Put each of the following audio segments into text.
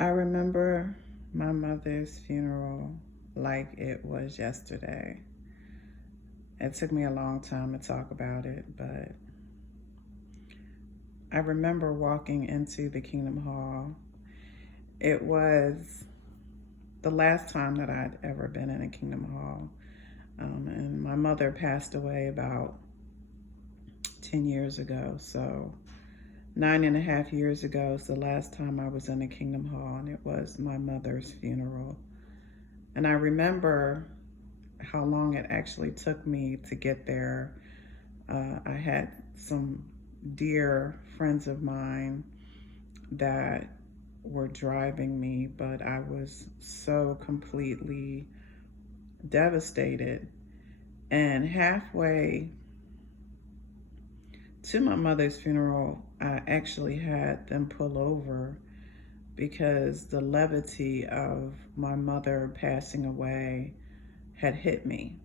I remember my mother's funeral like it was yesterday. It took me a long time to talk about it, but I remember walking into the Kingdom Hall. It was the last time that I'd ever been in a Kingdom Hall. And my mother passed away about 10 years ago. So 9.5 years ago is the last time I was in a Kingdom Hall, and it was my mother's funeral. And I remember how long it actually took me to get there. I had some dear friends of mine that were driving me, but I was so completely devastated. And halfway to my mother's funeral, I actually had them pull over because the levity of my mother passing away had hit me.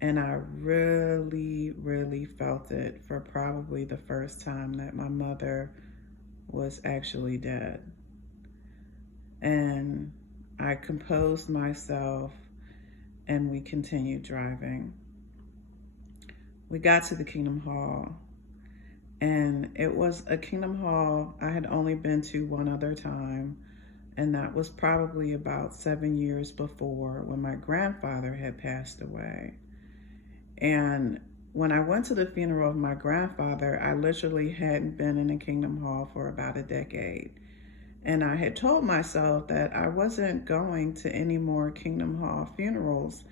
And I really, really felt it for probably the first time that my mother was actually dead. And I composed myself and we continued driving. We got to the Kingdom Hall, and it was a Kingdom Hall I had only been to one other time, and that was probably about 7 years before, when my grandfather had passed away. And when I went to the funeral of my grandfather, I literally hadn't been in a Kingdom Hall for about a decade. And I had told myself that I wasn't going to any more Kingdom Hall funerals,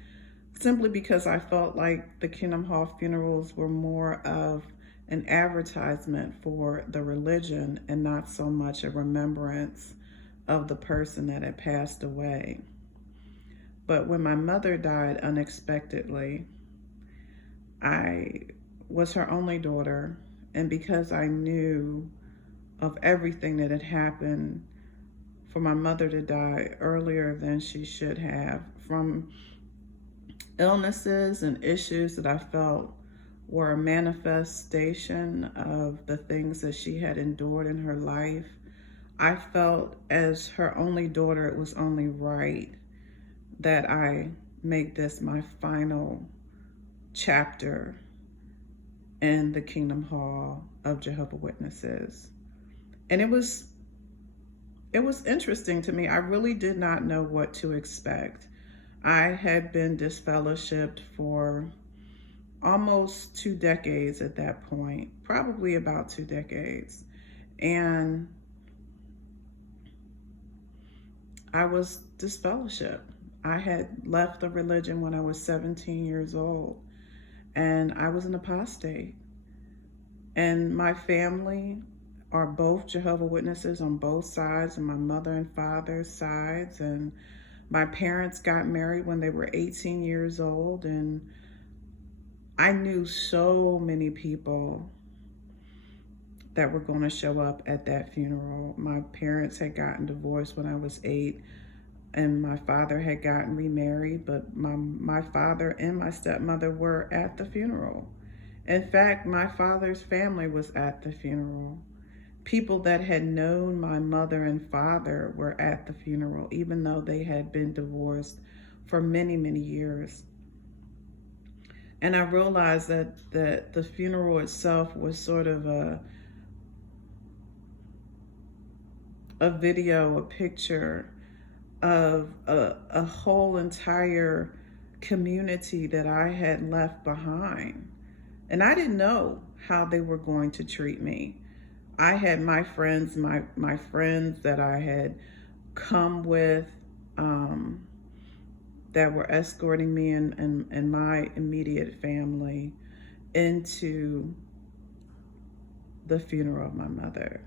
simply because I felt like the Kingdom Hall funerals were more of an advertisement for the religion and not so much a remembrance of the person that had passed away. But when my mother died unexpectedly, I was her only daughter, and because I knew of everything that had happened for my mother to die earlier than she should have, from illnesses and issues that I felt were a manifestation of the things that she had endured in her life, I felt as her only daughter, it was only right that I make this my final chapter in the Kingdom Hall of Jehovah Witnesses. And it was interesting to me. I really did not know what to expect. I had been disfellowshipped for almost 2 decades at that point, probably about 2 decades. And I was disfellowshipped. I had left the religion when I was 17 years old, and I was an apostate. And my family are both Jehovah Witnesses on both sides, and my mother and father's sides. And my parents got married when they were 18 years old, and I knew so many people that were going to show up at that funeral. My parents had gotten divorced when I was 8, and my father had gotten remarried, but my father and my stepmother were at the funeral. In fact, my father's family was at the funeral. People that had known my mother and father were at the funeral, even though they had been divorced for many, many years. And I realized that the funeral itself was sort of a video, a picture of a whole entire community that I had left behind. And I didn't know how they were going to treat me. I had my friends, my friends that I had come with, that were escorting me and my immediate family into the funeral of my mother.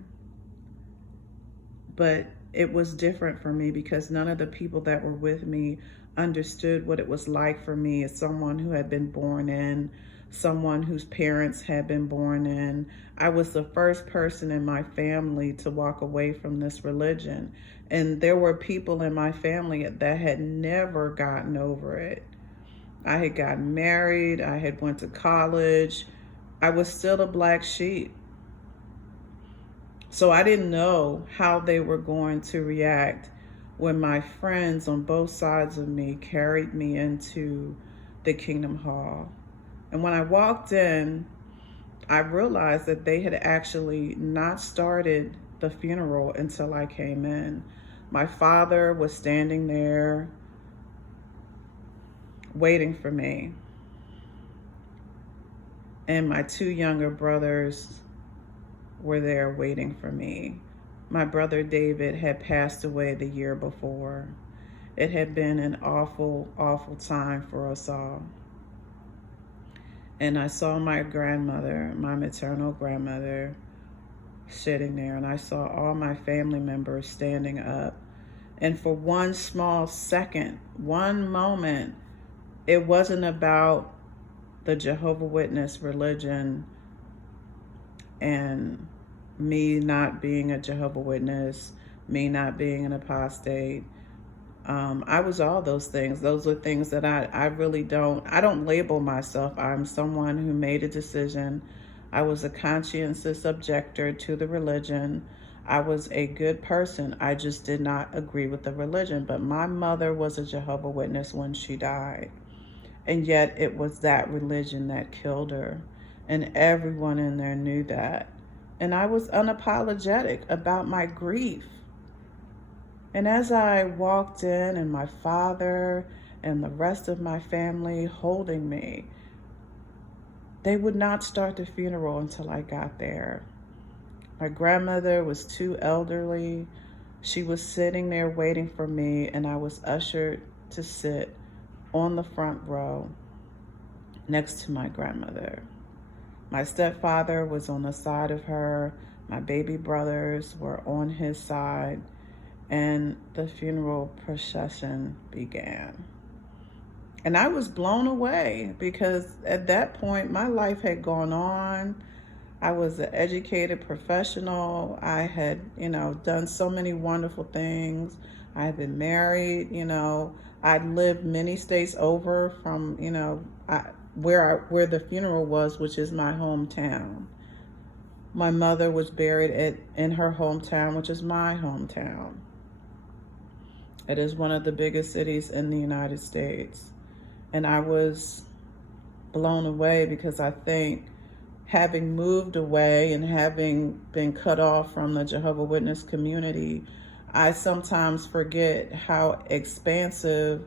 But it was different for me because none of the people that were with me understood what it was like for me as someone who had been born in, someone whose parents had been born in. I was the first person in my family to walk away from this religion. And there were people in my family that had never gotten over it. I had gotten married, I had went to college. I was still a black sheep. So I didn't know how they were going to react when my friends on both sides of me carried me into the Kingdom Hall. And when I walked in, I realized that they had actually not started the funeral until I came in. My father was standing there waiting for me. And my two younger brothers were there waiting for me. My brother David had passed away the year before. It had been an awful, awful time for us all. And I saw my grandmother, my maternal grandmother, sitting there, and I saw all my family members standing up. And for one small second, one moment, it wasn't about the Jehovah Witness religion and me not being a Jehovah Witness, me not being an apostate. I was all those things. Those are things that I really I don't label myself. I'm someone who made a decision. I was a conscientious objector to the religion. I was a good person. I just did not agree with the religion. But my mother was a Jehovah Witness when she died. And yet it was that religion that killed her. And everyone in there knew that. And I was unapologetic about my grief. And as I walked in, and my father and the rest of my family holding me, they would not start the funeral until I got there. My grandmother was too elderly. She was sitting there waiting for me, and I was ushered to sit on the front row next to my grandmother. My stepfather was on the side of her. My baby brothers were on his side. And the funeral procession began. And I was blown away because at that point, my life had gone on. I was an educated professional. I had, done so many wonderful things. I had been married, I'd lived many states over from, where the funeral was, which is my hometown. My mother was buried in her hometown, which is my hometown. It is one of the biggest cities in the United States. And I was blown away because I think having moved away and having been cut off from the Jehovah Witness community, I sometimes forget how expansive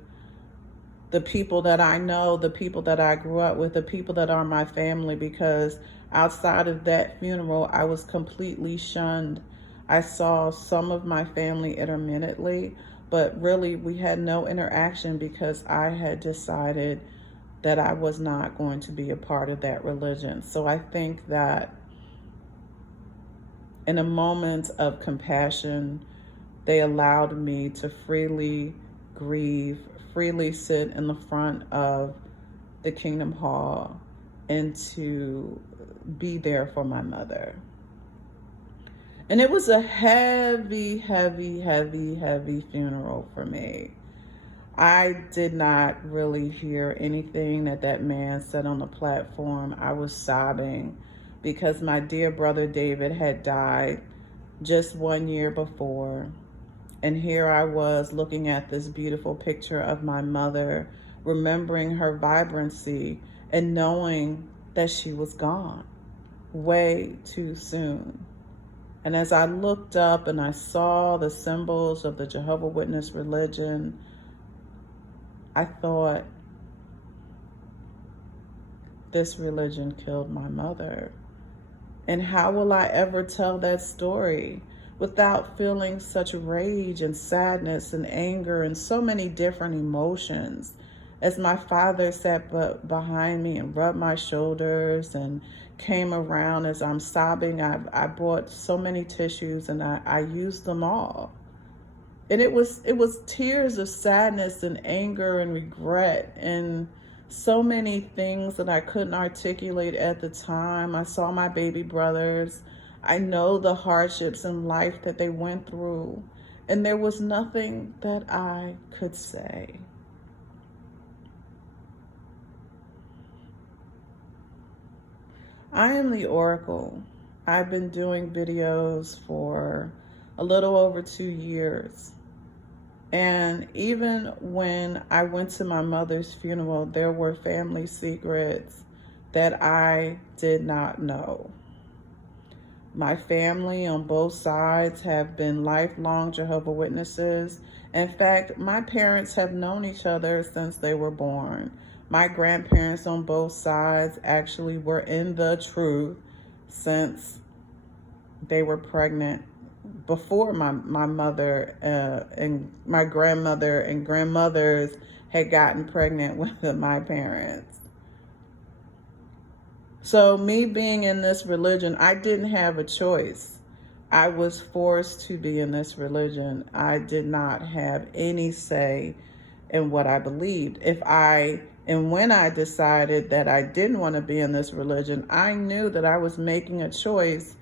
the people that I know, the people that I grew up with, the people that are my family, because outside of that funeral, I was completely shunned. I saw some of my family intermittently, but really we had no interaction because I had decided that I was not going to be a part of that religion. So I think that in a moment of compassion, they allowed me to freely grieve, freely sit in the front of the Kingdom Hall and to be there for my mother. And it was a heavy, heavy, heavy, heavy funeral for me. I did not really hear anything that man said on the platform. I was sobbing because my dear brother David had died just 1 year before. And here I was looking at this beautiful picture of my mother, remembering her vibrancy and knowing that she was gone way too soon. And as I looked up and I saw the symbols of the Jehovah Witness religion, I thought, this religion killed my mother. And how will I ever tell that story without feeling such rage and sadness and anger and so many different emotions? As my father sat behind me and rubbed my shoulders and came around as I'm sobbing, I brought so many tissues and I used them all. And it was tears of sadness and anger and regret and so many things that I couldn't articulate at the time. I saw my baby brothers. I know the hardships in life that they went through, and there was nothing that I could say. I am the oracle I've been doing videos for a little over 2 years. And even when I went to my mother's funeral, there were family secrets that I did not know. My family on both sides have been lifelong Jehovah Witnesses. In fact, my parents have known each other since they were born. My grandparents on both sides actually were in the truth since they were pregnant before my mother and my grandmother and grandmothers had gotten pregnant with my parents. So me being in this religion, I didn't have a choice. I was forced to be in this religion. I did not have any say in what I believed. And when I decided that I didn't want to be in this religion, I knew that I was making a choice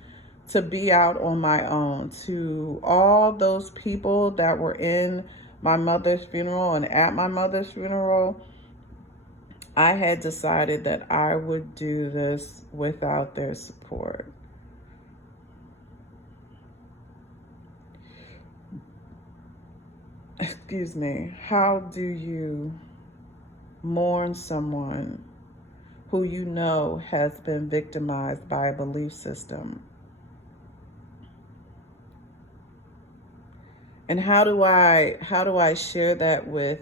to be out on my own. To all those people that were in my mother's funeral and at my mother's funeral, I had decided that I would do this without their support. Excuse me. How do you mourn someone who you know has been victimized by a belief system? And how do I share that with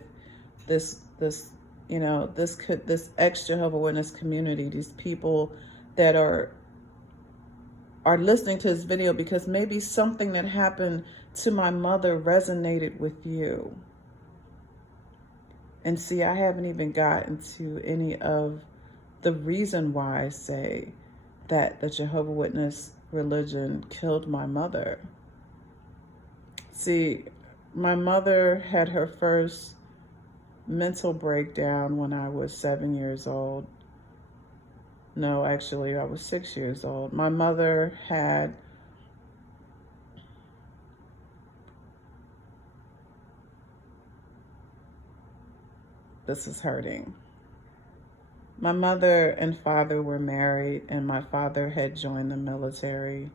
this ex-Jehovah Witness community, these people that are listening to this video, because maybe something that happened to my mother resonated with you. And see, I haven't even gotten to any of the reason why I say that the Jehovah Witness religion killed my mother. See, my mother had her first mental breakdown when I was 7 years old. No, actually, I was 6 years old. My mother had this is hurting. My mother and father were married, and my father had joined the military.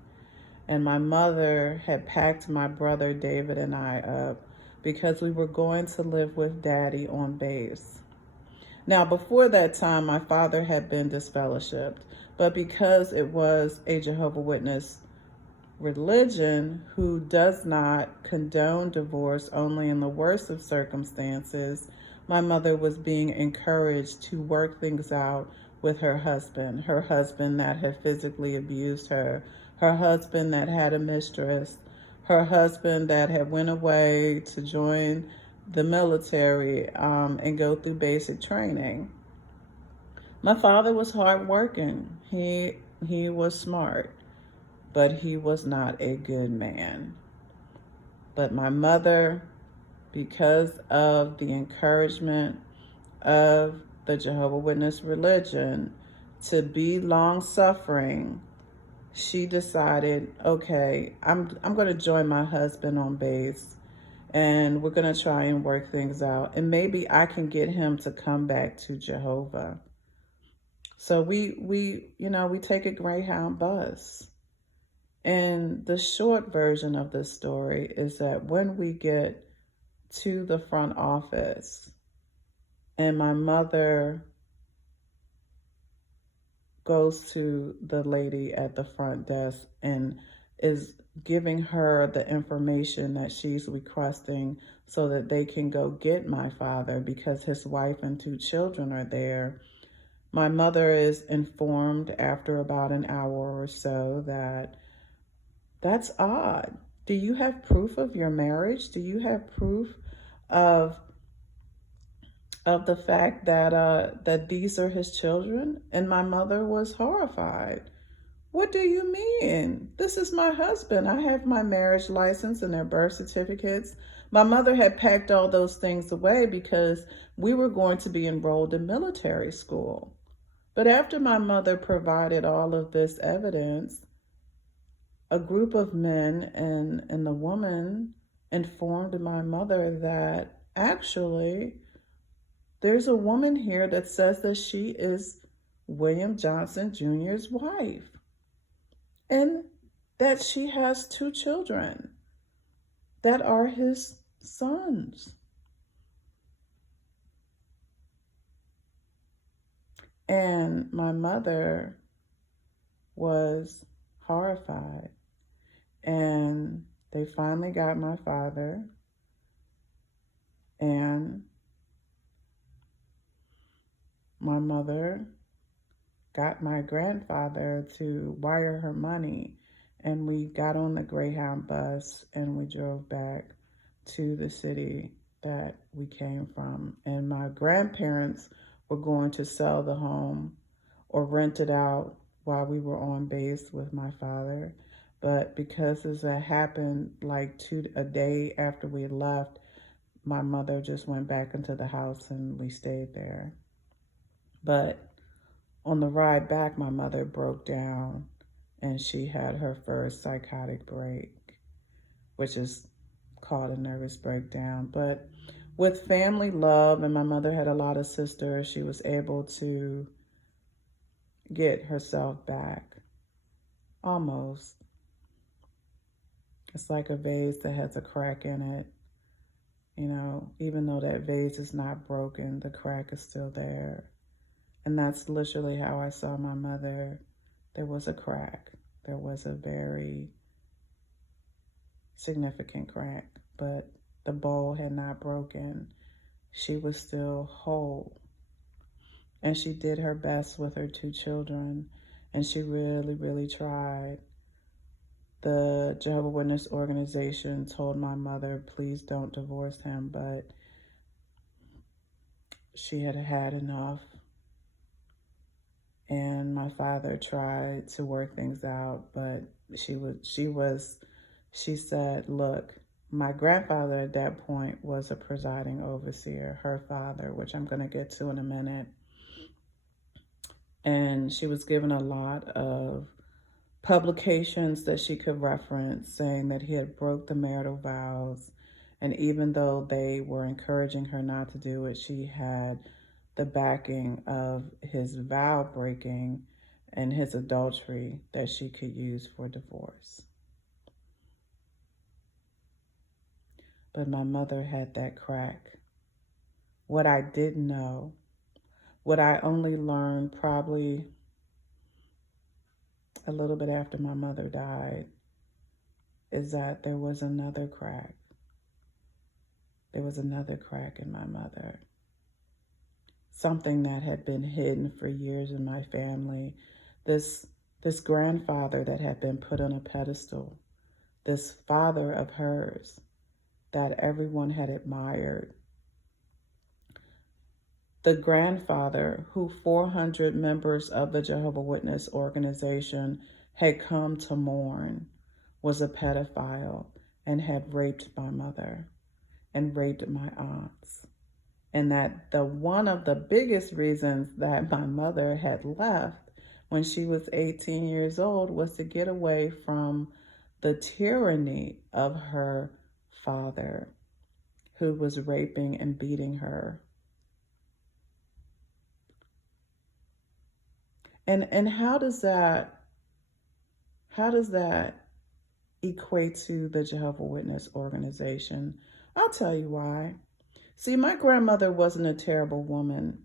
And my mother had packed my brother David and I up because we were going to live with Daddy on base. Now, before that time, my father had been disfellowshipped, but because it was a Jehovah Witness religion who does not condone divorce only in the worst of circumstances, my mother was being encouraged to work things out with her husband that had physically abused her husband that had a mistress, her husband that had went away to join the military and go through basic training. My father was hardworking. He was smart, but he was not a good man. But my mother, because of the encouragement of the Jehovah Witness religion to be long-suffering, she decided, okay, I'm going to join my husband on base, and we're going to try and work things out, and maybe I can get him to come back to Jehovah. So we take a Greyhound bus. And the short version of this story is that when we get to the front office and my mother goes to the lady at the front desk and is giving her the information that she's requesting so that they can go get my father because his wife and 2 children are there, my mother is informed after about an hour or so that that's odd. Do you have proof of your marriage? Do you have proof of the fact that these are his children? And my mother was horrified. What do you mean? This is my husband. I have my marriage license and their birth certificates. My mother had packed all those things away because we were going to be enrolled in military school. But after my mother provided all of this evidence, a group of men and the woman informed my mother that actually there's a woman here that says that she is William Johnson Jr.'s wife. and that she has 2 children that are his sons. And my mother was horrified. And they finally got my father, and my mother got my grandfather to wire her money, and we got on the Greyhound bus and we drove back to the city that we came from. And my grandparents were going to sell the home or rent it out while we were on base with my father. But because this had happened like a day after we left, my mother just went back into the house and we stayed there. But on the ride back, my mother broke down and she had her first psychotic break, which is called a nervous breakdown. But with family love, and my mother had a lot of sisters, she was able to get herself back. Almost. It's like a vase that has a crack in it. You know, even though that vase is not broken, the crack is still there. And that's literally how I saw my mother. There was a crack. There was a very significant crack, but the bowl had not broken. She was still whole. And she did her best with her 2 children. And she really, really tried. The Jehovah Witness organization told my mother, please don't divorce him, but she had had enough. And my father tried to work things out, but she said, look, my grandfather at that point was a presiding overseer, her father, which I'm going to get to in a minute. And she was given a lot of publications that she could reference saying that he had broke the marital vows. And even though they were encouraging her not to do it, she had the backing of his vow breaking and his adultery that she could use for divorce. But my mother had that crack. What I didn't know, what I only learned probably a little bit after my mother died, is that there was another crack. There was another crack in my mother. Something that had been hidden for years in my family. This grandfather that had been put on a pedestal. This father of hers that everyone had admired. The grandfather who 400 members of the Jehovah Witness organization had come to mourn was a pedophile and had raped my mother and raped my aunts. And that one of the biggest reasons that my mother had left when she was 18 years old was to get away from the tyranny of her father, who was raping and beating her. And how does that equate to the Jehovah Witness organization? I'll tell you why. See, my grandmother wasn't a terrible woman.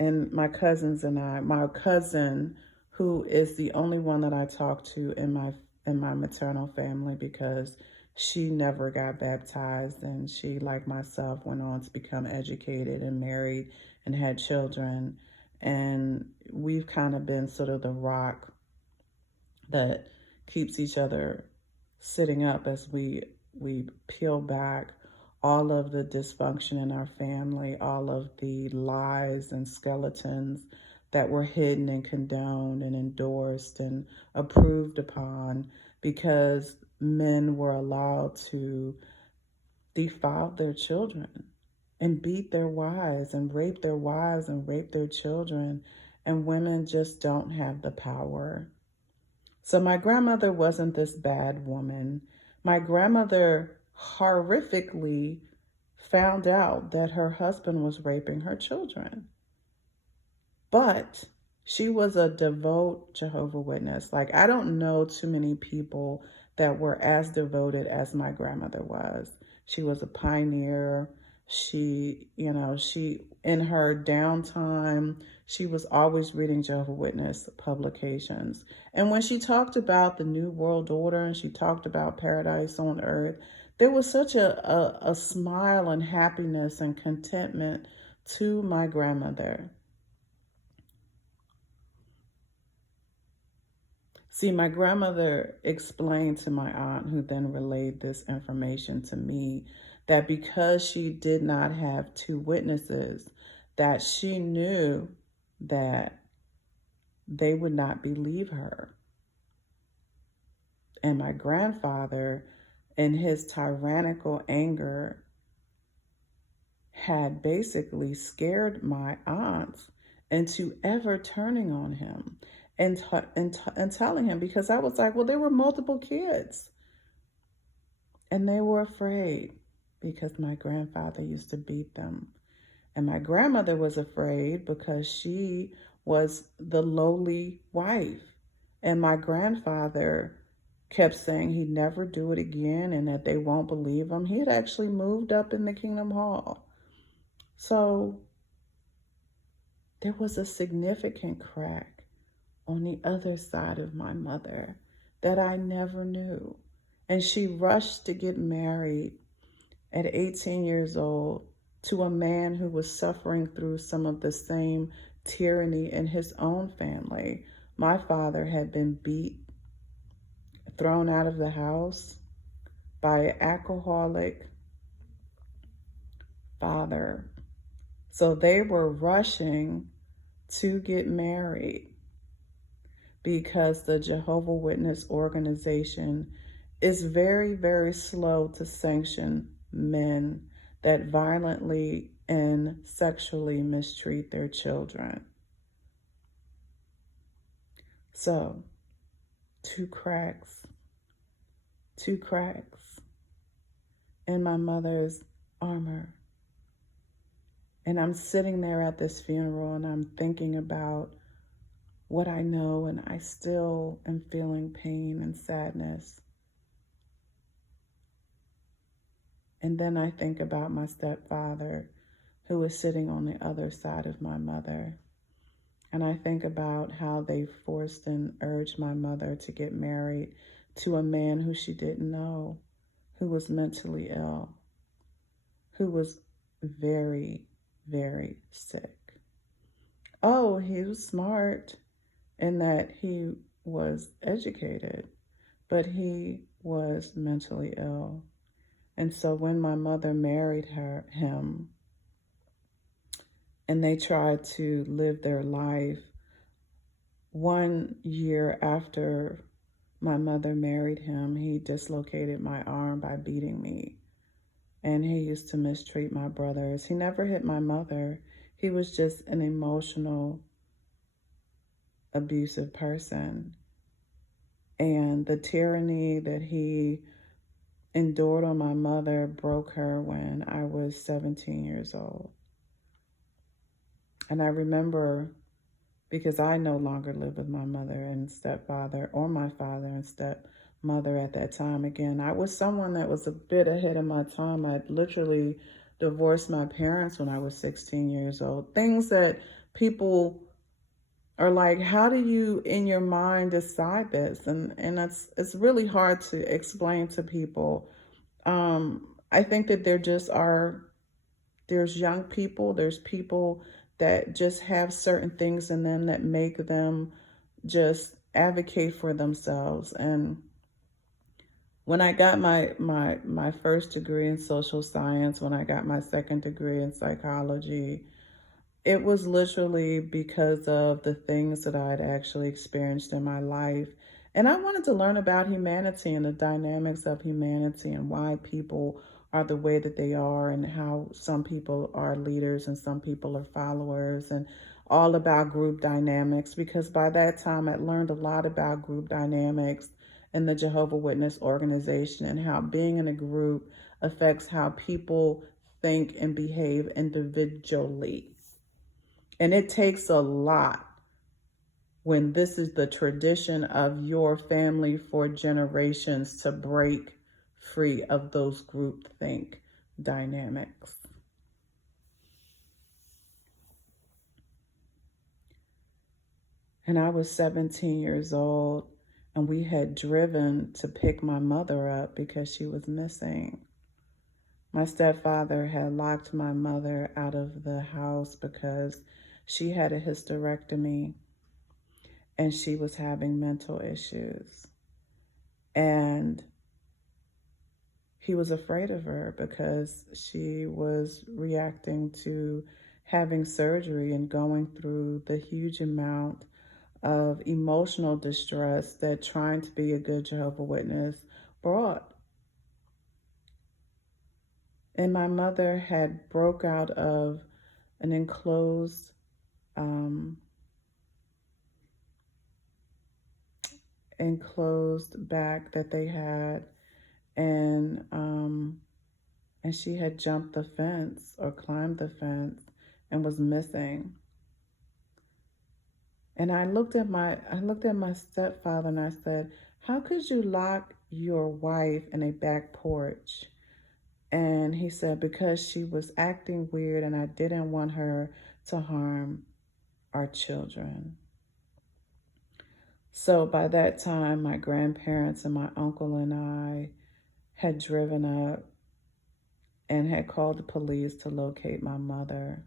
And my cousins and my cousin, who is the only one that I talk to in my maternal family, because she never got baptized, and she, like myself, went on to become educated and married and had children. And we've kind of been sort of the rock that keeps each other sitting up as we peel back all of the dysfunction in our family, all of the lies and skeletons that were hidden and condoned and endorsed and approved upon because men were allowed to defile their children and beat their wives and rape their wives and rape their children, and women just don't have the power. So my grandmother wasn't this bad woman. My grandmother horrifically found out that her husband was raping her children. But She was a devout Jehovah Witness. Like, I don't know too many people that were as devoted as my grandmother was. She was a pioneer. She in her downtime, she was always reading Jehovah Witness publications. And when she talked about the New World Order and she talked about paradise on earth, there was such a smile and happiness and contentment to my grandmother. See, my grandmother explained to my aunt, who then relayed this information to me, that because she did not have two witnesses, that she knew that they would not believe her. And my grandfather, in his tyrannical anger, had basically scared my aunts into ever turning on him and telling him, because I was like, well, there were multiple kids. And they were afraid because my grandfather used to beat them. And my grandmother was afraid because she was the lowly wife. And my grandfather kept saying he'd never do it again and that they won't believe him. He had actually moved up in the Kingdom Hall. So there was a significant crack on the other side of my mother that I never knew. And she rushed to get married at 18 years old to a man who was suffering through some of the same tyranny in his own family. My father had been beat, thrown out of the house by an alcoholic father. So they were rushing to get married because the Jehovah Witness organization is very, very slow to sanction men that violently and sexually mistreat their children. So, two cracks in my mother's armor. And I'm sitting there at this funeral and I'm thinking about what I know, and I still am feeling pain and sadness. And then I think about my stepfather, who was sitting on the other side of my mother. And I think about how they forced and urged my mother to get married to a man who she didn't know, who was mentally ill, who was very, very sick. Oh, he was smart in that he was educated, but he was mentally ill. And so when my mother married him, and they tried to live their life, 1 year after my mother married him, he dislocated my arm by beating me. And he used to mistreat my brothers. He never hit my mother. He was just an emotional, abusive person. And the tyranny that he endured on my mother broke her when I was 17 years old. And I remember, because I no longer lived with my mother and stepfather, or my father and stepmother at that time. Again, I was someone that was a bit ahead of my time. I literally divorced my parents when I was 16 years old. Things that people are like, how do you in your mind decide this? And it's really hard to explain to people. I think that there's young people, there's people that just have certain things in them that make them just advocate for themselves. And when I got my first degree in social science, when I got my second degree in psychology, it was literally because of the things that I had actually experienced in my life. And I wanted to learn about humanity and the dynamics of humanity and why people are the way that they are, and how some people are leaders and some people are followers, and all about group dynamics. Because by that time, I learned a lot about group dynamics in the Jehovah Witness organization and how being in a group affects how people think and behave individually. And it takes a lot when this is the tradition of your family for generations to break free of those groupthink dynamics. And I was 17 years old, and we had driven to pick my mother up because she was missing. My stepfather had locked my mother out of the house because she had a hysterectomy and she was having mental issues. And he was afraid of her because she was reacting to having surgery and going through the huge amount of emotional distress that trying to be a good Jehovah Witness brought. And my mother had broke out of an enclosed back that they had, and she had jumped the fence or climbed the fence and was missing. And I looked at my stepfather and I said, "How could you lock your wife in a back porch?" And he said, "Because she was acting weird and I didn't want her to harm our children." So by that time, my grandparents and my uncle and I had driven up and had called the police to locate my mother.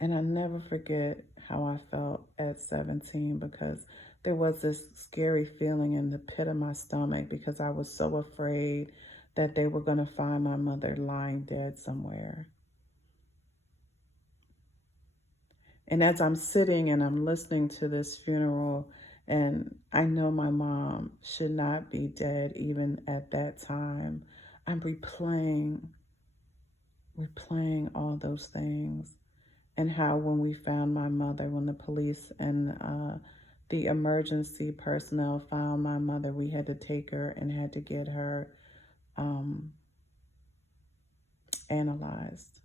And I never forget how I felt at 17, because there was this scary feeling in the pit of my stomach because I was so afraid that they were going to find my mother lying dead somewhere. And as I'm sitting and I'm listening to this funeral, and I know my mom should not be dead even at that time, I'm replaying all those things. And how when we found my mother, when the police and the emergency personnel found my mother, we had to take her and had to get her analyzed.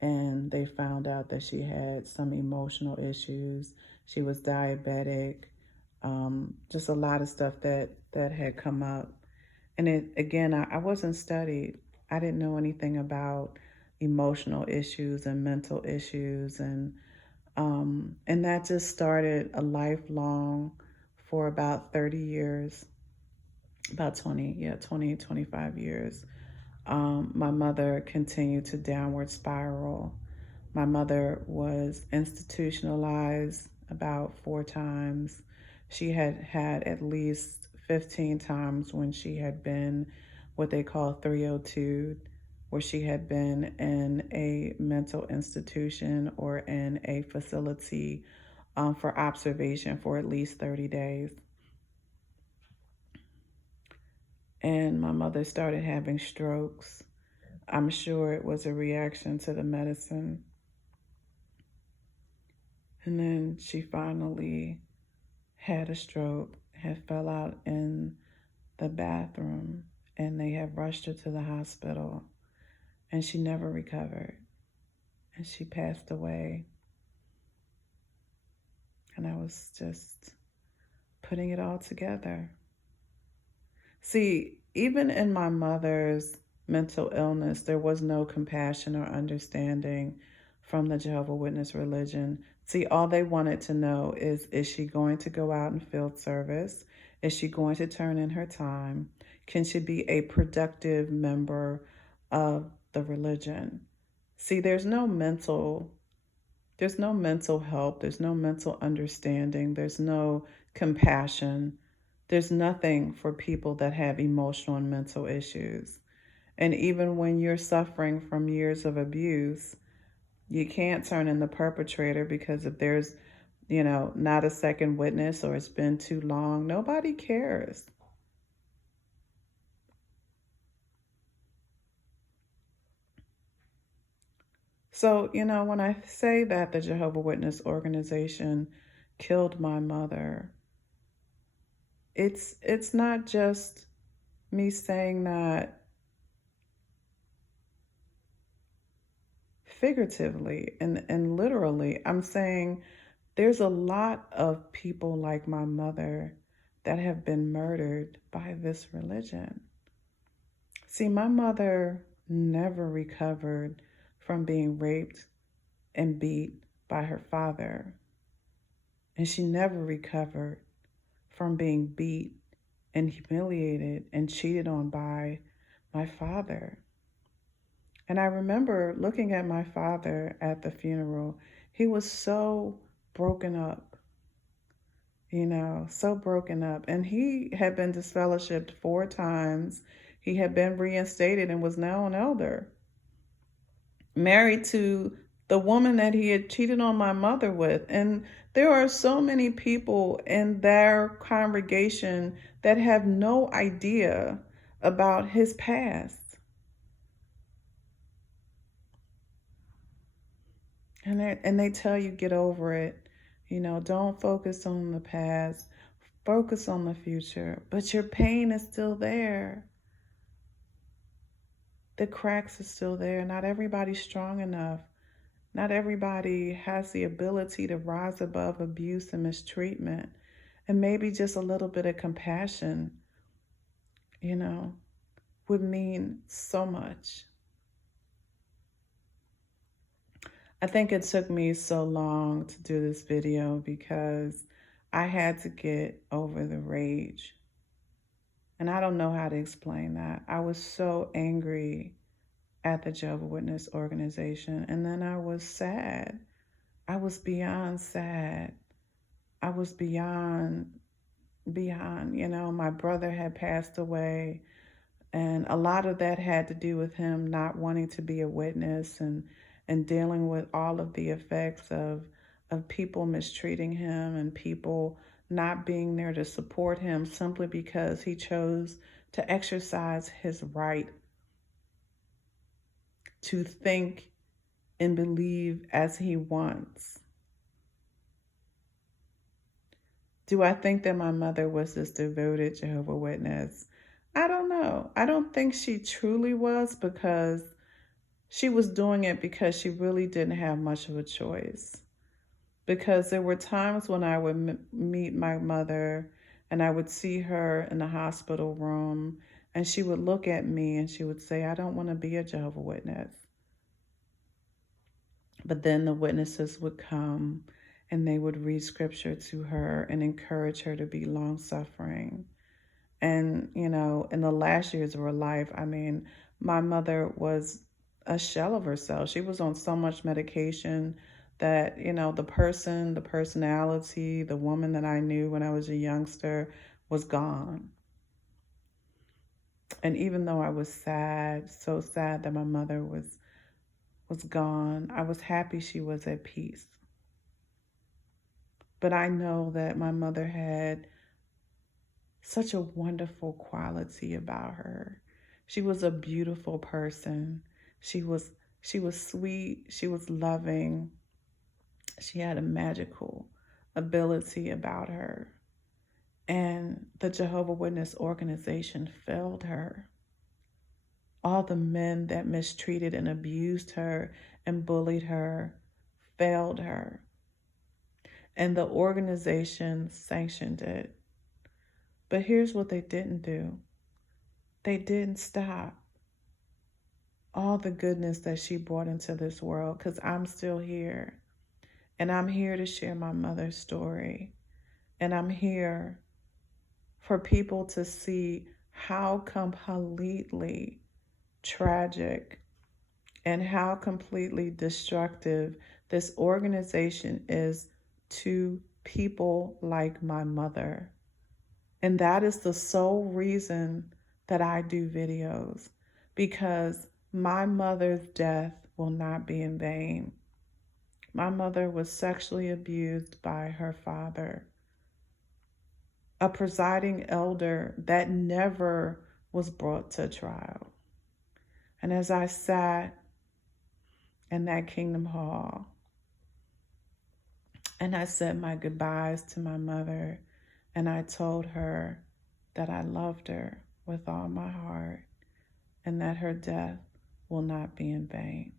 And they found out that she had some emotional issues. She was diabetic, just a lot of stuff that had come up. And I wasn't studied. I didn't know anything about emotional issues and mental issues, and that just started a lifelong for about 30 years, about 25 years. My mother continued to downward spiral. My mother was institutionalized about 4 times. She had had at least 15 times when she had been what they call 302, where she had been in a mental institution or in a facility for observation for at least 30 days. And my mother started having strokes. I'm sure it was a reaction to the medicine. And then she finally had a stroke, had fell out in the bathroom, and they had rushed her to the hospital. And she never recovered. And she passed away. And I was just putting it all together. See, even in my mother's mental illness, there was no compassion or understanding from the Jehovah Witness religion. See, all they wanted to know is she going to go out in field service? Is she going to turn in her time? Can she be a productive member of the religion? See, there's no mental help. There's no mental understanding. There's no compassion. There's nothing for people that have emotional and mental issues. And even when you're suffering from years of abuse, you can't turn in the perpetrator, because if there's, not a second witness or it's been too long, nobody cares. So, when I say that the Jehovah Witness organization killed my mother, it's not just me saying that figuratively and literally. I'm saying There's a lot of people like my mother that have been murdered by this religion. See, my mother never recovered from being raped and beat by her father. And she never recovered from being beat and humiliated and cheated on by my father. And I remember looking at my father at the funeral. He was so broken up, so broken up. And he had been disfellowshipped 4 times. He had been reinstated and was now an elder, married to the woman that he had cheated on my mother with. And there are so many people in their congregation that have no idea about his past. And they tell you, get over it. Don't focus on the past. Focus on the future. But your pain is still there. The cracks are still there. Not everybody's strong enough. Not everybody has the ability to rise above abuse and mistreatment. And maybe just a little bit of compassion, would mean so much. I think it took me so long to do this video because I had to get over the rage. And I don't know how to explain that. I was so angry at the Jehovah Witness organization. And then I was sad. I was beyond sad. I was beyond, my brother had passed away. And a lot of that had to do with him not wanting to be a witness and dealing with all of the effects of people mistreating him and people not being there to support him simply because he chose to exercise his right to think and believe as he wants. Do I think that my mother was this devoted Jehovah Witness? I don't know. I don't think she truly was, because she was doing it because she really didn't have much of a choice. Because there were times when I would meet my mother and I would see her in the hospital room and she would look at me and she would say, I don't want to be a Jehovah Witness. But then the witnesses would come and they would read scripture to her and encourage her to be long-suffering. And, in the last years of her life, my mother was a shell of herself. She was on so much medication that, the personality, the woman that I knew when I was a youngster was gone. And even though I was sad, so sad that my mother was gone, I was happy she was at peace. But I know that my mother had such a wonderful quality about her. She was a beautiful person. She was sweet. She was loving. She had a magical ability about her. And the Jehovah Witness organization failed her. All the men that mistreated and abused her and bullied her failed her. And the organization sanctioned it. But here's what they didn't do. They didn't stop all the goodness that she brought into this world, because I'm still here. And I'm here to share my mother's story. And I'm here for people to see how completely tragic and how completely destructive this organization is to people like my mother. And that is the sole reason that I do videos, because my mother's death will not be in vain. My mother was sexually abused by her father, a presiding elder that never was brought to trial. And as I sat in that Kingdom Hall and I said my goodbyes to my mother, and I told her that I loved her with all my heart and that her death will not be in vain.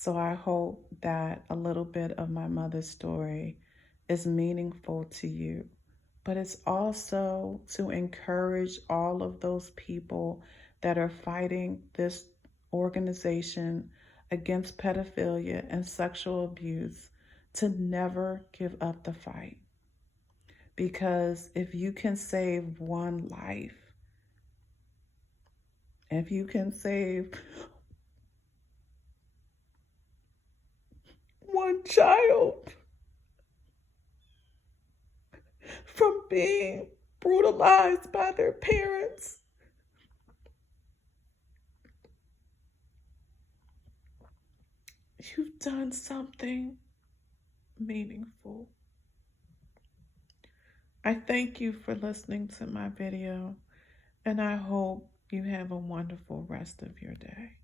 So I hope that a little bit of my mother's story is meaningful to you, but it's also to encourage all of those people that are fighting this organization against pedophilia and sexual abuse to never give up the fight. Because if you can save one life, if you can save one child from being brutalized by their parents, you've done something meaningful. I thank you for listening to my video, and I hope you have a wonderful rest of your day.